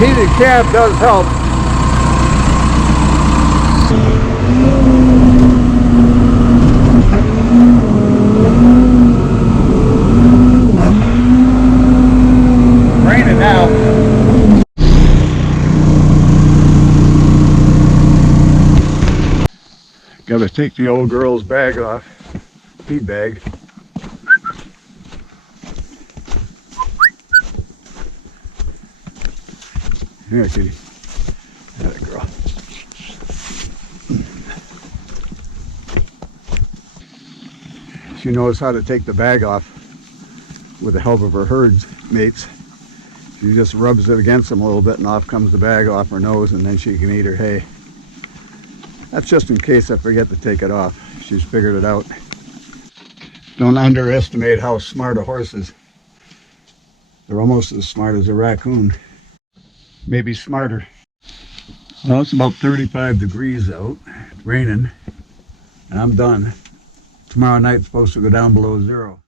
heated cab does help. Raining now. Gotta take the old girl's bag off. Feed bag. Here, kitty. That girl. She knows how to take the bag off with the help of her herd mates. She just rubs it against them a little bit and off comes the bag off her nose, and then she can eat her hay. That's just in case I forget to take it off. She's figured it out. Don't underestimate how smart a horse is. They're almost as smart as a raccoon. Maybe smarter. Well, it's about 35 degrees out. It's raining. And I'm done. Tomorrow night it's supposed to go down below 0.